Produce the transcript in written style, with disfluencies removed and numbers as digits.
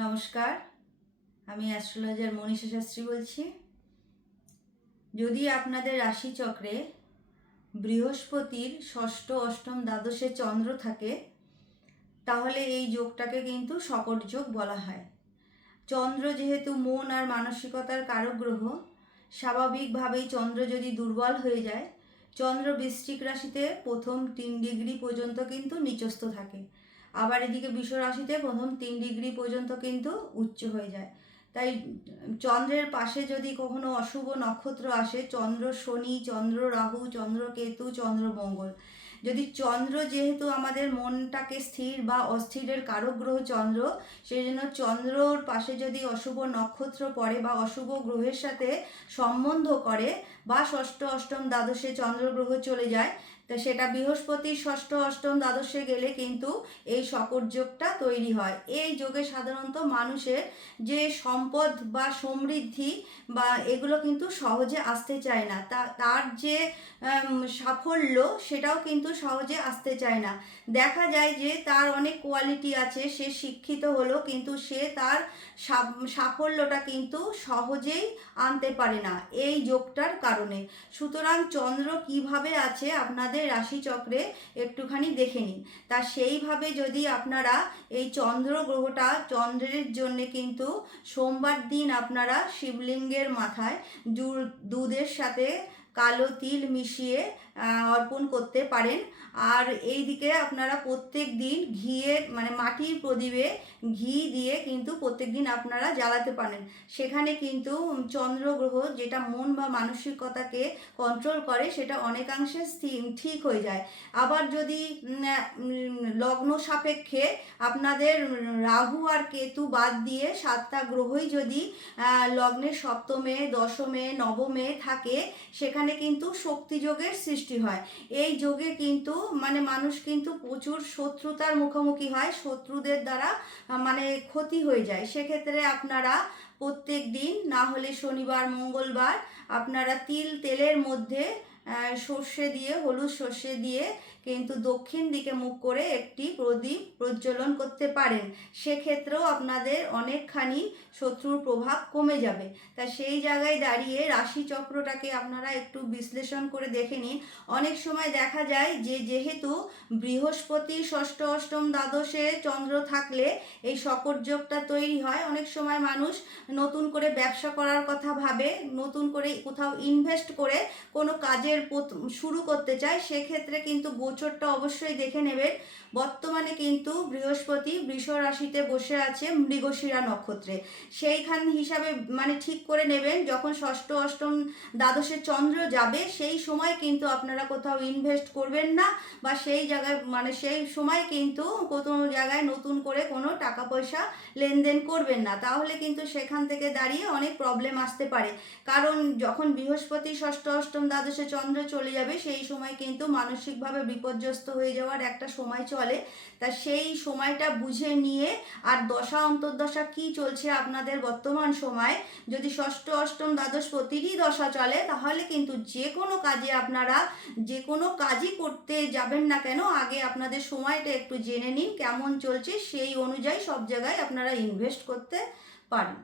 নমস্কার, আমি অ্যাস্ট্রোলজার মনীষা শাস্ত্রী বলছি। যদি আপনাদের রাশিচক্রে বৃহস্পতির ষষ্ঠ, অষ্টম, দ্বাদশে চন্দ্র থাকে, তাহলে এই যোগটাকে কিন্তু শকট যোগ বলা হয়। চন্দ্র যেহেতু মন আর মানসিকতার কারক গ্রহ, স্বাভাবিকভাবেই চন্দ্র যদি দুর্বল হয়ে যায়, চন্দ্র বৃশ্চিক রাশিতে প্রথম 3 ডিগ্রি পর্যন্ত কিন্তু নিচস্থ থাকে, আবার এদিকে বৃষ রাশিতে প্রথম 3 ডিগ্রি পর্যন্ত কিন্তু উচ্চ হয়ে যায়। তাই চন্দ্রের পাশে যদি কখনো অশুভ নক্ষত্র আসে, চন্দ্র শনি, চন্দ্র রাহু, চন্দ্র কেতু, চন্দ্র মঙ্গল, যদি চন্দ্র যেহেতু আমাদের মনটাকে স্থির বা অস্থিরের কারক গ্রহ চন্দ্র, সেই জন্য চন্দ্রর পাশে যদি অশুভ নক্ষত্র পড়ে বা অশুভ গ্রহের সাথে সম্বন্ধ করে বা ষষ্ঠ, অষ্টম, দ্বাদশে চন্দ্র গ্রহ চলে যায়, তো সেটা বৃহস্পতির ষষ্ঠ, অষ্টম, দ্বাদশে গেলে কিন্তু এই শকট যোগটা তৈরি হয়। এই যোগে সাধারণত মানুষের যে সম্পদ বা সমৃদ্ধি বা এগুলো কিন্তু সহজে আসতে চায় না, তার যে সাফল্য সেটাও কিন্তু সহজে আসতে চায় না। দেখা যায় যে তার অনেক কোয়ালিটি আছে, সে শিক্ষিত হলো, কিন্তু সে তার সাফল্যটা কিন্তু সহজেই আনতে পারে না এই যোগটার কারণে। সুতরাং চন্দ্র কিভাবে আছে আপনাদের রাশিচক্রে একটুখানি দেখে নিন। তা সেইভাবে যদি আপনারা এই চন্দ্র গ্রহটা, চন্দ্রের জন্যে কিন্তু সোমবার দিন আপনারা শিবলিঙ্গের মাথায় দুধের সাথে কালো তিল মিশিয়ে অর্পণ করতে পারেন। আর এই দিকে আপনারা প্রত্যেক দিন ঘিয়ের মাটির প্রদীপে ঘি দিয়ে কিন্তু প্রত্যেক দিন আপনারা জ্বালাতে পারেন। সেখানে কিন্তু চন্দ্রগ্রহ যেটা মন বা মানসিকতাকে কন্ট্রোল করে, সেটা অনেকাংশে ঠিক হয়ে যায়। আবার যদি লগ্ন সাপেক্ষে আপনাদের রাহু আর কেতু বাদ দিয়ে 7টা গ্রহই যদি লগ্নের সপ্তমে, দশমে, নবমে থাকে, সেখানে কিন্তু শক্তি যোগের সৃষ্টি হয়। এই যোগে কিন্তু মানুষ কিন্তু প্রচুর শত্রুতার মুখোমুখি হয়, শত্রুদের দ্বারা ক্ষতি হয়ে যায়। সেক্ষেত্রে আপনারা প্রত্যেক দিন, না হলে শনিবার, মঙ্গলবার, আপনারা তেলের মধ্যে সর্ষে দিয়ে, হলুদ সর্ষে দিয়ে কিন্তু দক্ষিণ দিকে মুখ করে একটি প্রদীপ প্রজ্বলন করতে পারেন। সেক্ষেত্রেও আপনাদের অনেকখানি শত্রুর প্রভাব কমে যাবে। তা সেই জায়গায় দাঁড়িয়ে রাশিচক্রটাকে আপনারা একটু বিশ্লেষণ করে দেখে নিন। অনেক সময় দেখা যায় যে যেহেতু বৃহস্পতি ষষ্ঠ, অষ্টম, দ্বাদশে চন্দ্র থাকলে এই শকট যোগটা তৈরি হয়। অনেক সময় মানুষ নতুন করে ব্যবসা করার কথা ভাবে, নতুন করে কোথাও ইনভেস্ট করে কোনো কাজের শুরু করতে চায়, সেক্ষেত্রে কিন্তু গোচরটা অবশ্যই দেখে নেবেন। বর্তমানে কিন্তু বৃহস্পতি বৃষ রাশিতে বসে আছে মৃগশিরা নক্ষত্রে। সেইখান হিসাবে ঠিক করে নেবেন, যখন ষষ্ঠ, অষ্টম, দ্বাদশে চন্দ্র যাবে, সেই সময় কিন্তু আপনারা কোথাও ইনভেস্ট করবেন না, বা সেই জায়গায় সেই সময় কিন্তু কোনো জায়গায় নতুন করে কোনো টাকা পয়সা লেনদেন করবেন না। তাহলে কিন্তু সেখান থেকে দাঁড়িয়ে অনেক প্রবলেম আসতে পারে। কারণ যখন বৃহস্পতি ষষ্ঠ, অষ্টম, দ্বাদশে চন্দ্র চলে যাবে, সেই সময় কিন্তু মানসিকভাবে বিপর্যস্ত হয়ে যাওয়ার একটা সময় চলে। তা সেই সময়টা বুঝে নিয়ে, আর দশা অন্তর্দশা কি চলছে আপনাদের বর্তমান সময়, যদি ষষ্ঠ, অষ্টম, দ্বাদশ প্রতিটি দশা চলে, তাহলে কিন্তু যে কোনো কাজে আপনারা যে কোনো কাজই করতে যাবেন না কেন, আগে আপনাদের সময়টা একটু জেনে নিন কেমন চলছে, সেই অনুযায়ী সব জায়গায় আপনারা ইনভেস্ট করতে পারেন।